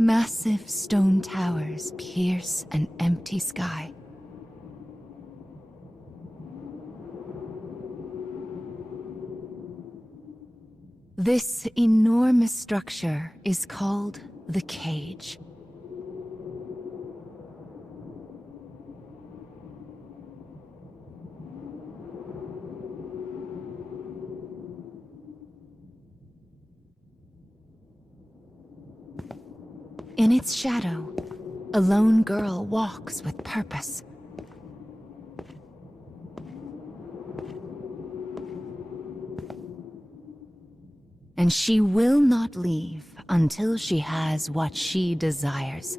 Massive stone towers pierce an empty sky. This enormous structure is called the cage. In its shadow, a lone girl walks with purpose. And she will not leave until she has what she desires.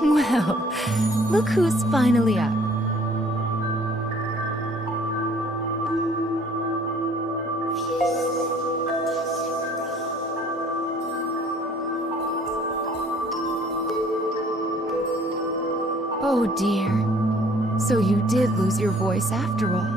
Well, look who's finally up. Oh dear. So you did lose your voice after all.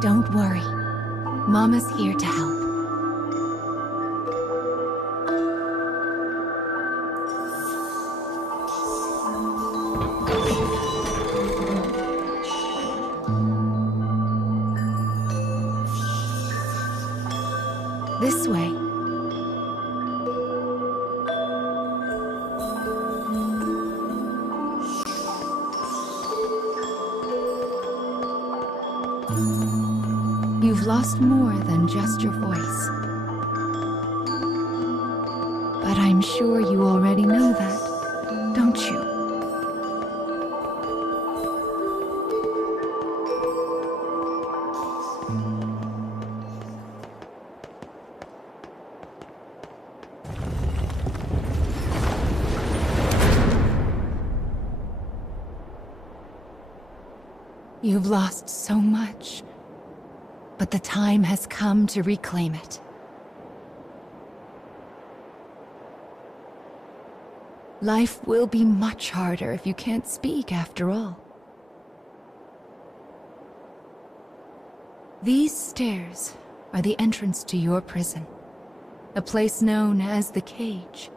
Don't worry. Mama's here to help. This way. You've lost more than just your voice. But I'm sure you already know that, don't you? You've lost so much. But the time has come to reclaim it. Life will be much harder if you can't speak after all. These stairs are the entrance to your prison, a place known as the Cage.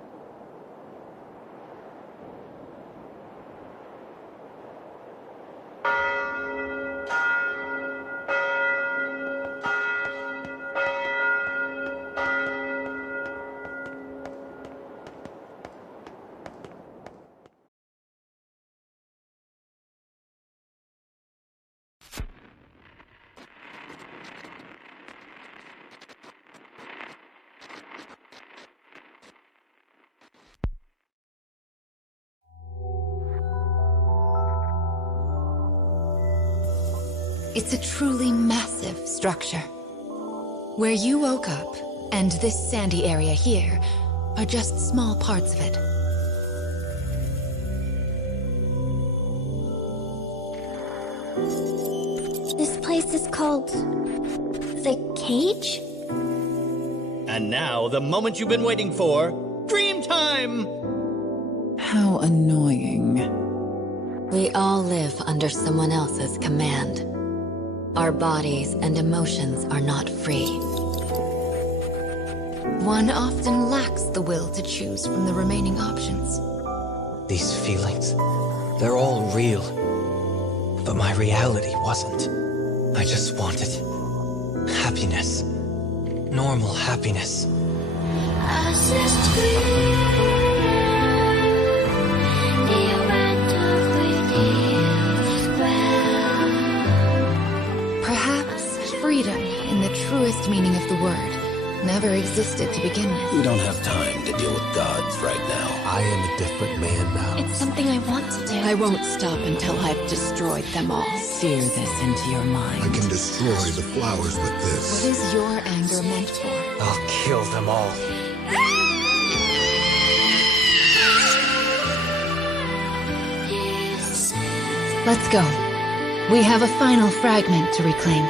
It's a truly massive structure. Where you woke up, and this sandy area here, are just small parts of it. This place is called... the Cage? And now, the moment you've been waiting for, dream time! How annoying. We all live under someone else's command. Our bodies and emotions are not free. One often lacks the will to choose from the remaining options. These feelings, they're all real. But my reality wasn't. I just wanted happiness. Normal happiness. Perhaps freedom, in the truest meaning of the word, never existed to begin with. We don't have time to deal with gods right now. I am a different man now. It's something I want to do. I won't stop until I've destroyed them all. Sear this into your mind. I can destroy the flowers with What this. is your anger meant for? I'll kill them all. Let's go. We have a final fragment to reclaim.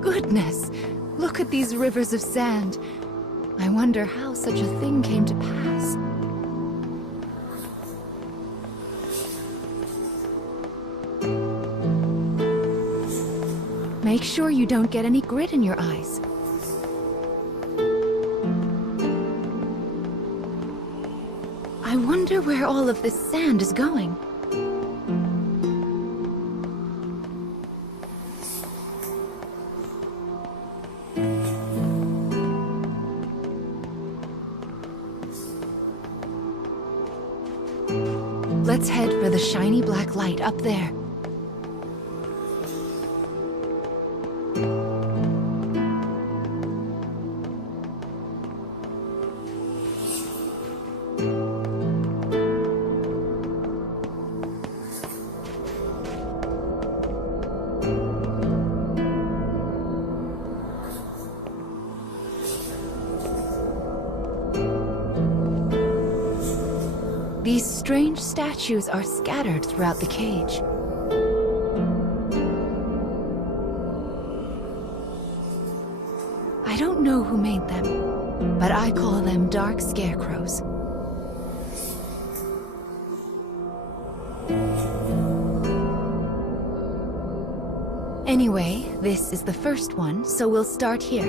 Goodness! Look at these rivers of sand. I wonder how such a thing came to pass. Make sure you don't get any grit in your eyes. I wonder where all of this sand is going. Let's head for the shiny black light up there. These strange statues are scattered throughout the cage. I don't know who made them, but I call them dark scarecrows. Anyway, this is the first one, so we'll start here.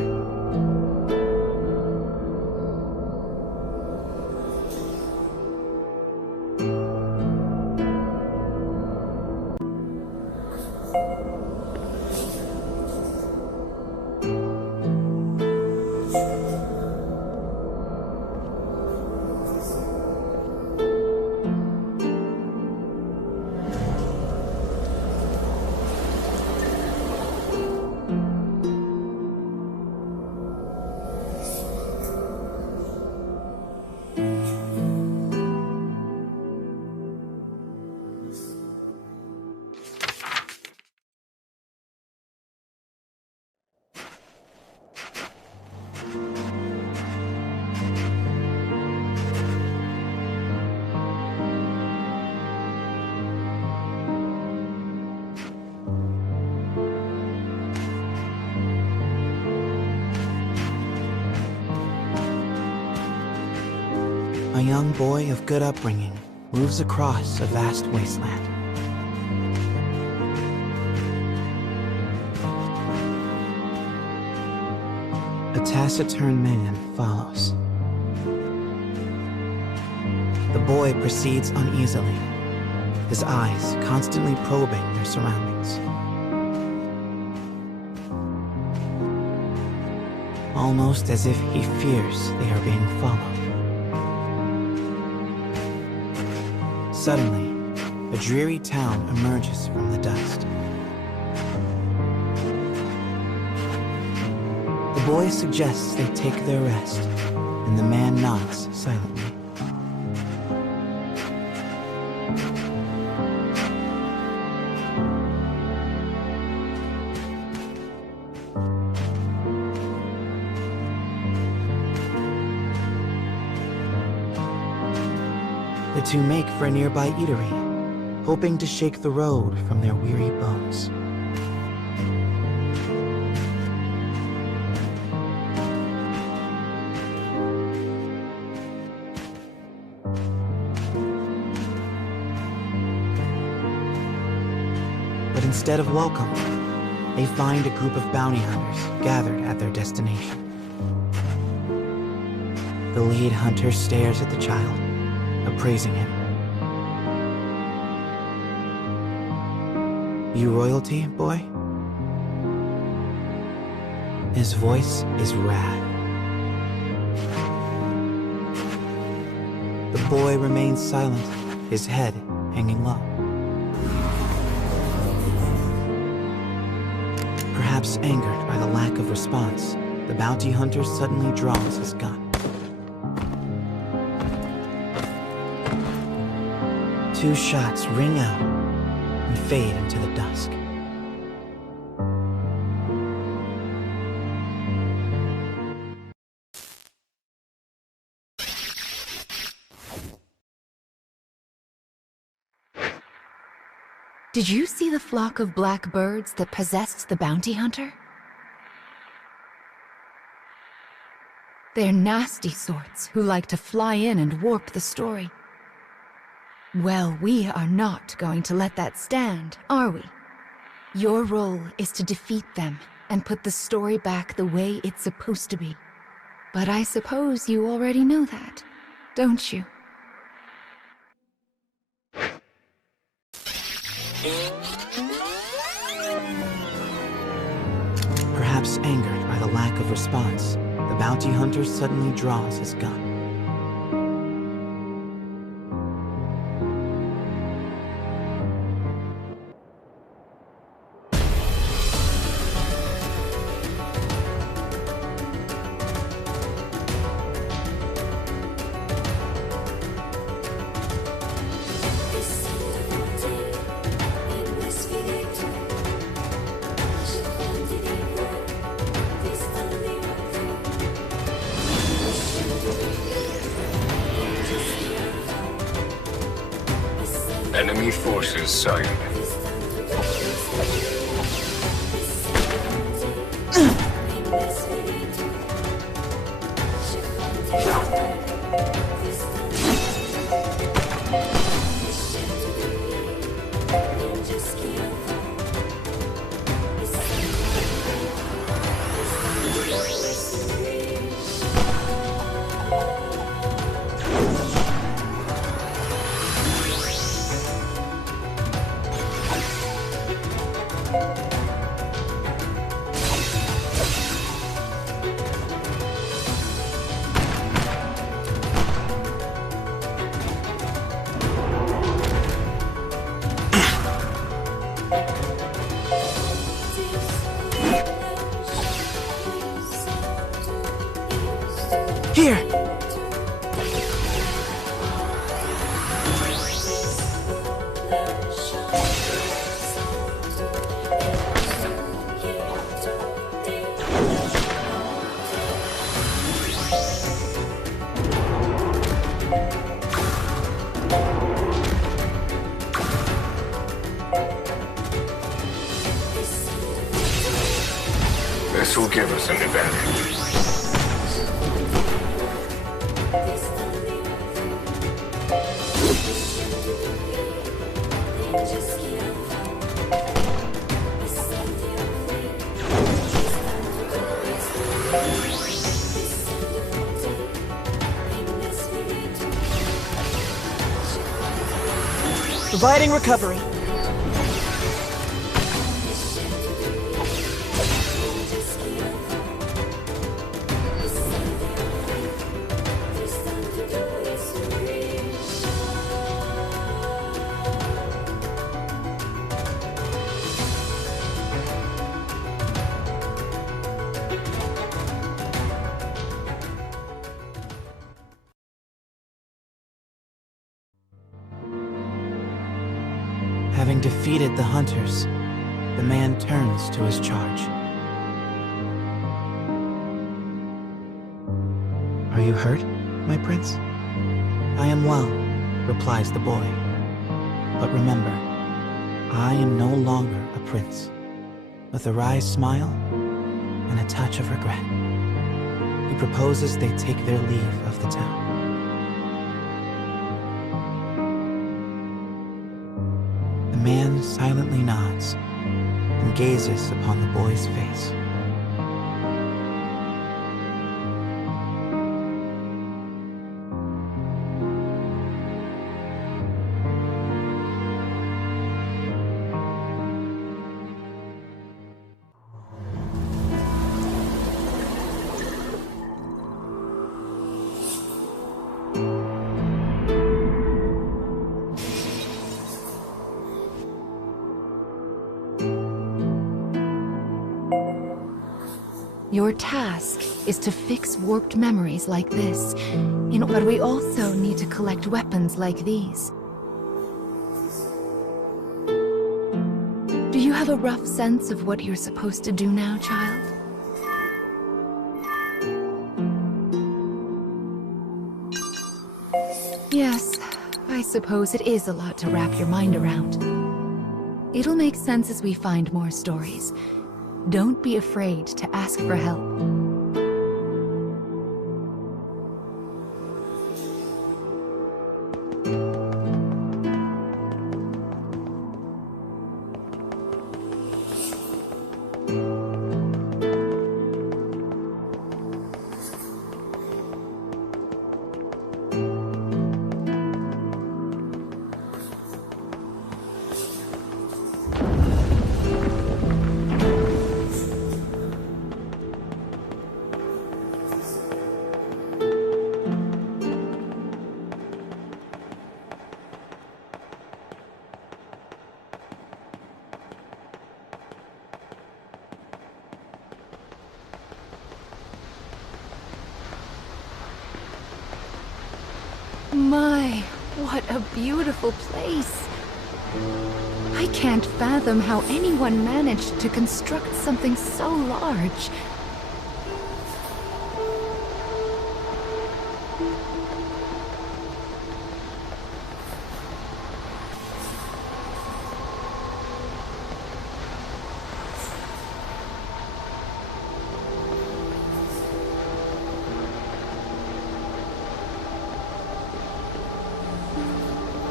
A young boy of good upbringing moves across a vast wasteland. A taciturn man follows. The boy proceeds uneasily, his eyes constantly probing their surroundings. Almost as if he fears they are being followed. Suddenly, a dreary town emerges from the dust. The boy suggests they take their rest, and the man nods silently. The two make for a nearby eatery, hoping to shake the road from their weary bones. But instead of welcome, they find a group of bounty hunters gathered at their destination. The lead hunter stares at the child, appraising him. You royalty, boy? His voice is wrath. The boy remains silent, his head hanging low. Perhaps angered by the lack of response, the bounty hunter suddenly draws his gun. 2 shots ring out and fade into the dusk. Did you see the flock of black birds that possessed the bounty hunter? They're nasty sorts who like to fly in and warp the story. Well, we are not going to let that stand, are we? Your role is to defeat them and put the story back the way it's supposed to be. But I suppose you already know that, don't you? Perhaps angered by the lack of response, the bounty hunter suddenly draws his gun. Enemy forces sighted. Here! This will give us an advantage. Providing recovery. Having defeated the hunters, the man turns to his charge. Are you hurt, my prince? I am well, replies the boy. But remember, I am no longer a prince. With a wry smile and a touch of regret, he proposes they take their leave of the town. The man silently nods and gazes upon the boy's face. Your task is to fix warped memories like this. But we also need to collect weapons like these. Do you have a rough sense of what you're supposed to do now, child? Yes, I suppose it is a lot to wrap your mind around. It'll make sense as we find more stories. Don't be afraid to ask for help. My, what a beautiful place. I can't fathom how anyone managed to construct something so large.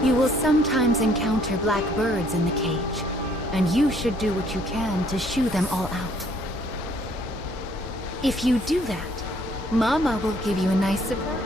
You will sometimes encounter black birds in the cage, and you should do what you can to shoo them all out. If you do that, Mama will give you a nice surprise.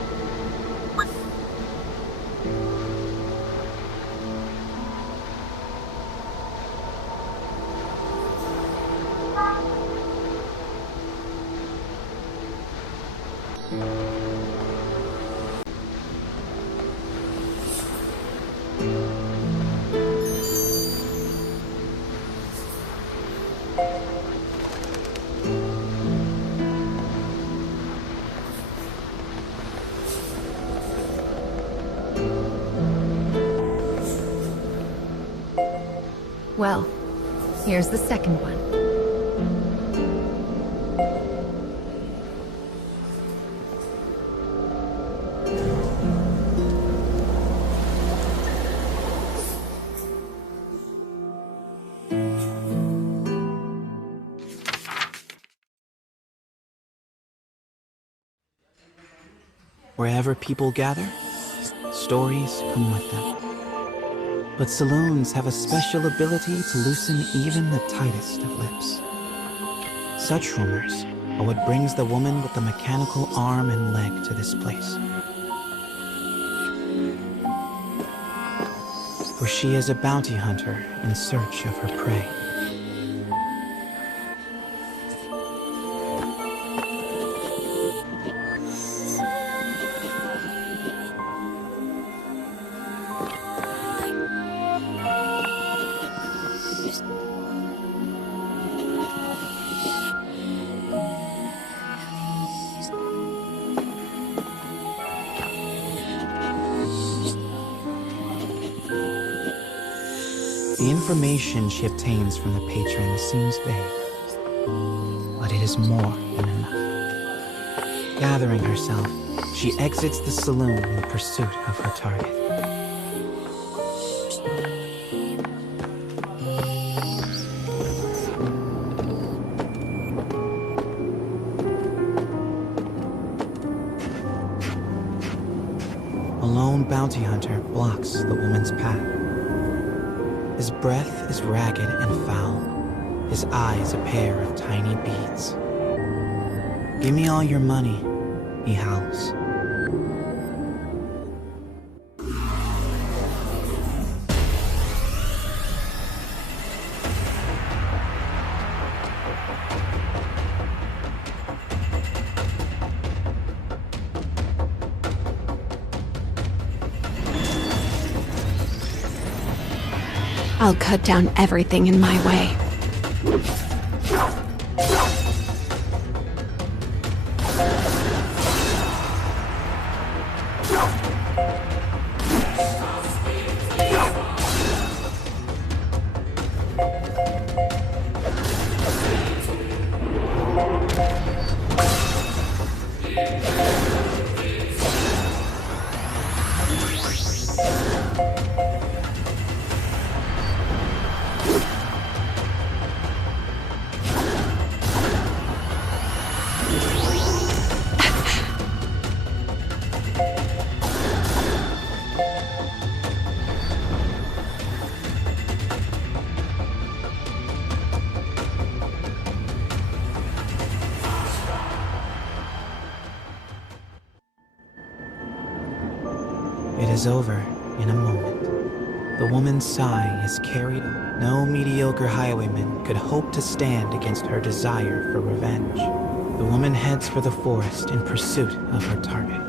Well, here's the second one. Wherever people gather, stories come with them. But saloons have a special ability to loosen even the tightest of lips. Such rumors are what brings the woman with the mechanical arm and leg to this place. For she is a bounty hunter in search of her prey. The information she obtains from the patron seems vague, but it is more than enough. Gathering herself, she exits the saloon in pursuit of her target. A lone bounty hunter blocks the woman's path. His breath is ragged and foul, his eyes a pair of tiny beads. "Give me all your money," he howls. I'll cut down everything in my way. It is over in a moment. The woman's sigh is carried on. No mediocre highwayman could hope to stand against her desire for revenge. The woman heads for the forest in pursuit of her target.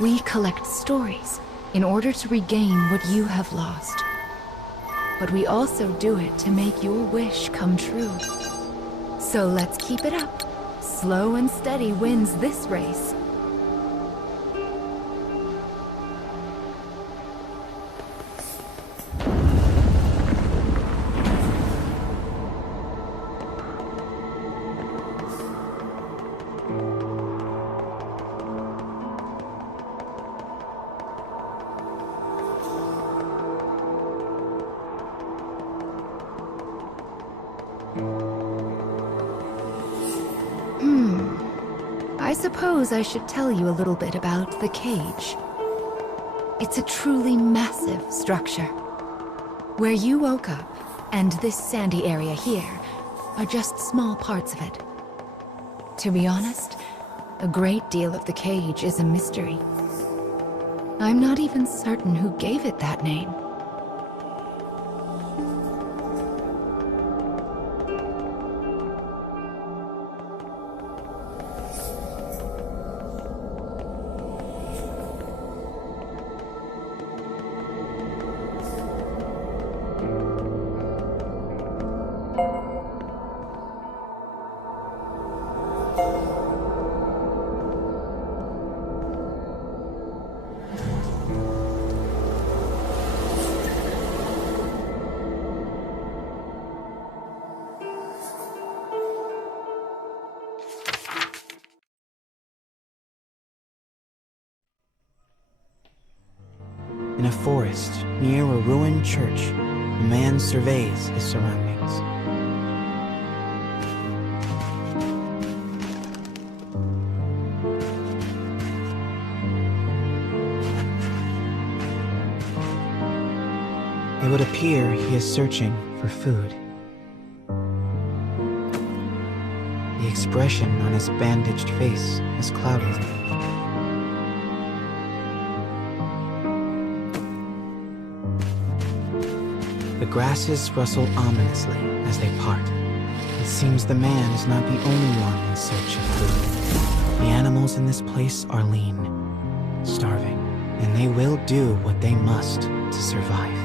We collect stories in order to regain what you have lost. But we also do it to make your wish come true. So let's keep it up. Slow and steady wins this race. I suppose I should tell you a little bit about the cage. It's a truly massive structure. Where you woke up, and this sandy area here, are just small parts of it. To be honest, a great deal of the cage is a mystery. I'm not even certain who gave it that name. In a forest near a ruined church, a man surveys his surroundings. It would appear he is searching for food. The expression on his bandaged face is clouded. The grasses rustle ominously as they part. It seems the man is not the only one in search of food. The animals in this place are lean, starving, and they will do what they must to survive.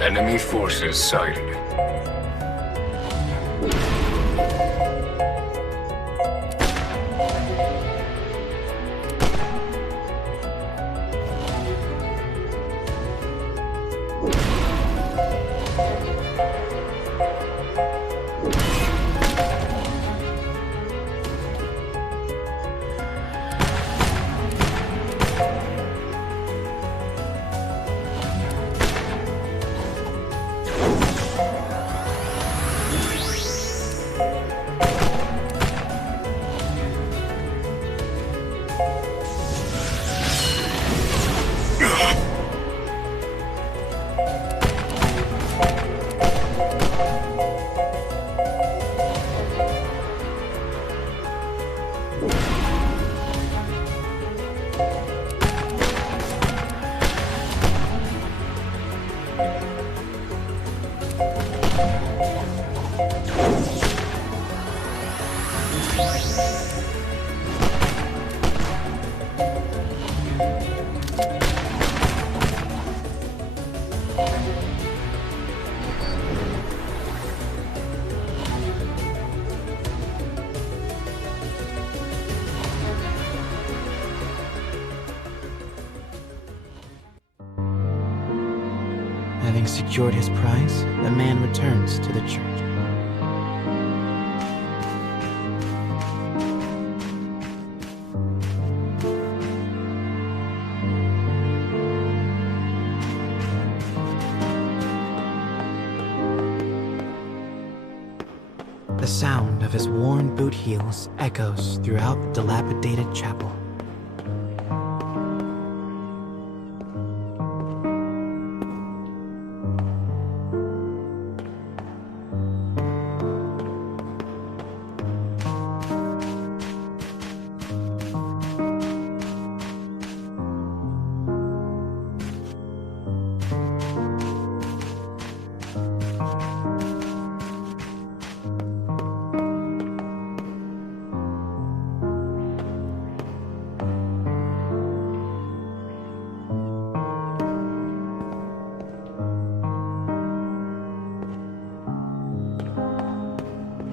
Enemy forces sighted. Having secured his prize, the man returns to the church. The sound of his worn boot heels echoes throughout the dilapidated chapel.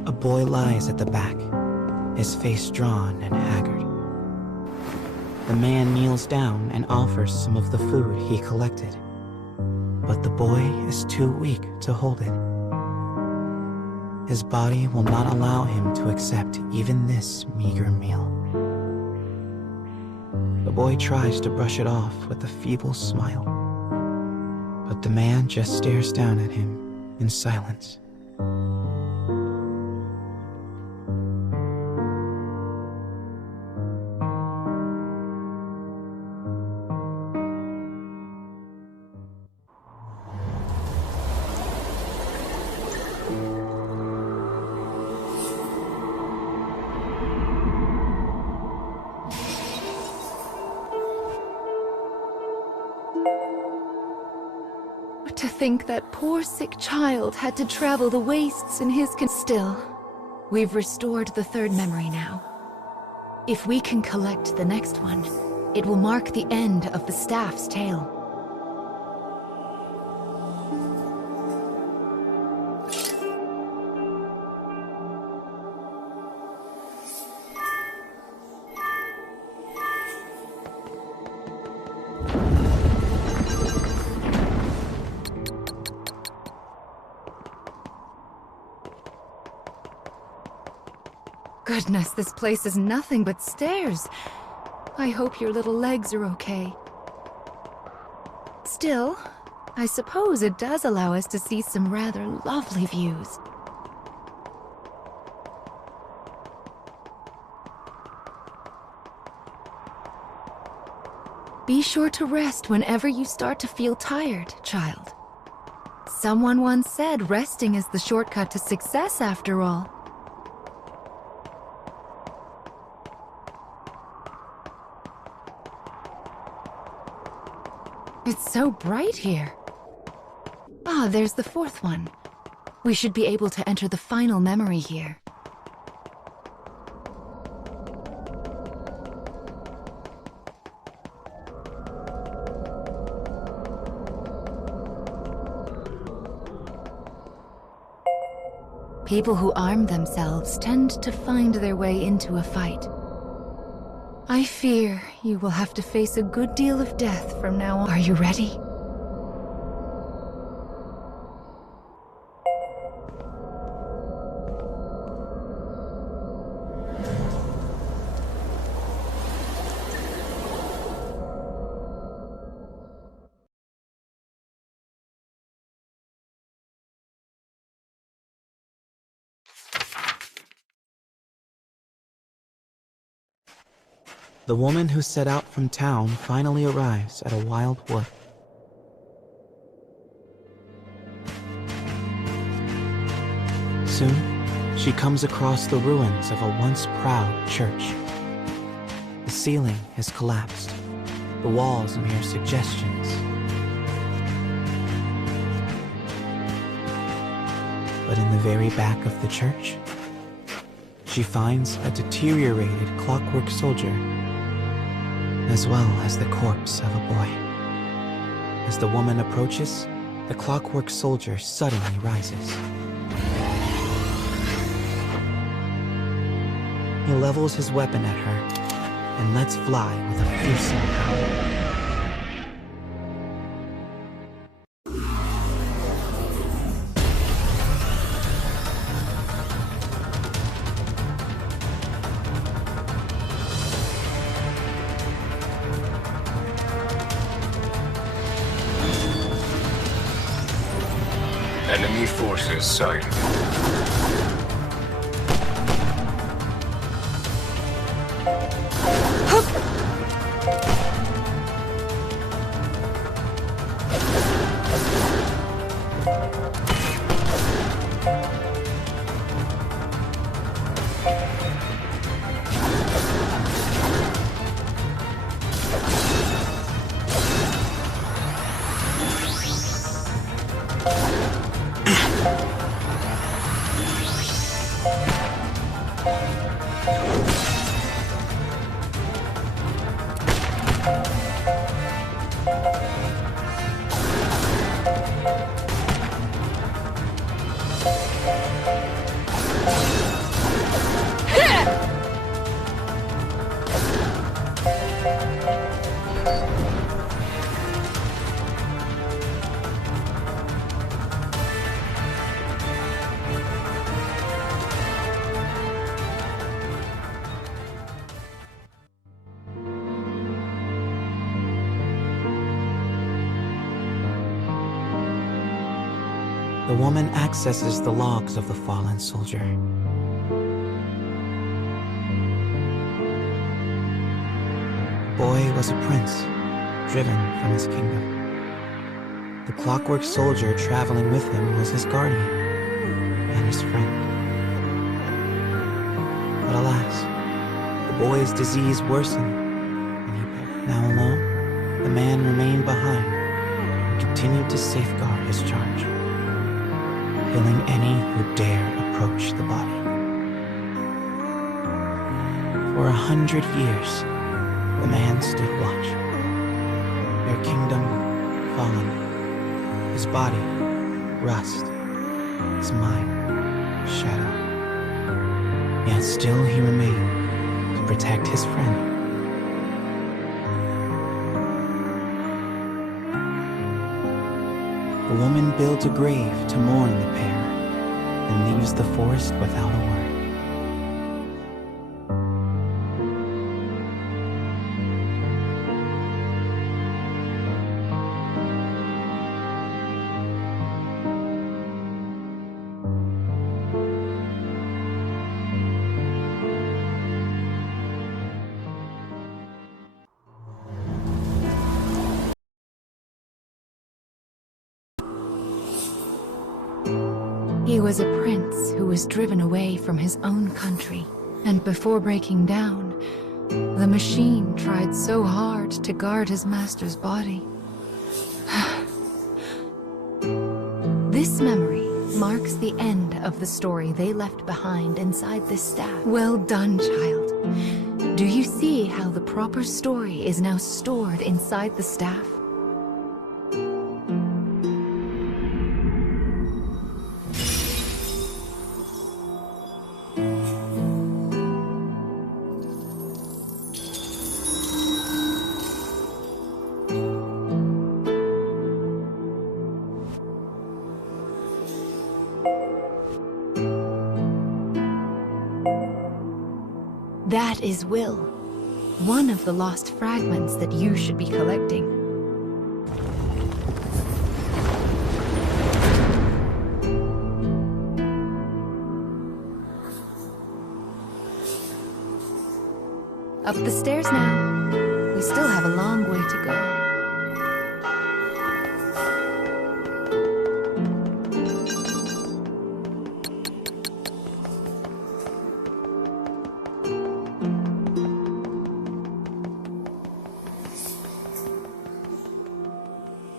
A boy lies at the back, his face drawn and haggard. The man kneels down and offers some of the food he collected, but the boy is too weak to hold it. His body will not allow him to accept even this meager meal. The boy tries to brush it off with a feeble smile, but the man just stares down at him in silence. To think that poor sick child had to travel the wastes in his Still, we've restored the third memory now. If we can collect the next one, it will mark the end of the staff's tale. Goodness, this place is nothing but stairs. I hope your little legs are okay. Still, I suppose it does allow us to see some rather lovely views. Be sure to rest whenever you start to feel tired, child. Someone once said resting is the shortcut to success after all. It's so bright here. Ah, there's the fourth one. We should be able to enter the final memory here. People who arm themselves tend to find their way into a fight. I fear you will have to face a good deal of death from now on. Are you ready? The woman who set out from town finally arrives at a wild wood. Soon, she comes across the ruins of a once proud church. The ceiling has collapsed, the walls mere suggestions. But in the very back of the church, she finds a deteriorated clockwork soldier, as well as the corpse of a boy. As the woman approaches, the clockwork soldier suddenly rises. He levels his weapon at her and lets fly with a fearsome howl. Enemy forces sighted. The woman accesses the logs of the fallen soldier. The boy was a prince, driven from his kingdom. The clockwork soldier traveling with him was his guardian and his friend. But alas, the boy's disease worsened, and he perished. Now alone, the man remained behind and continued to safeguard his charge, killing any who dare approach the body. For 100 years, the man stood watch, their kingdom fallen, his body rust, his mind shadow. Yet still he remained to protect his friend. The woman builds a grave to mourn the pair, and leaves the forest without a word. He was a prince who was driven away from his own country, and before breaking down, the machine tried so hard to guard his master's body. This memory marks the end of the story they left behind inside this staff. Well done, child. Do you see how the proper story is now stored inside the staff? That is Will, one of the lost fragments that you should be collecting. Up the stairs now. We still have a long way to go.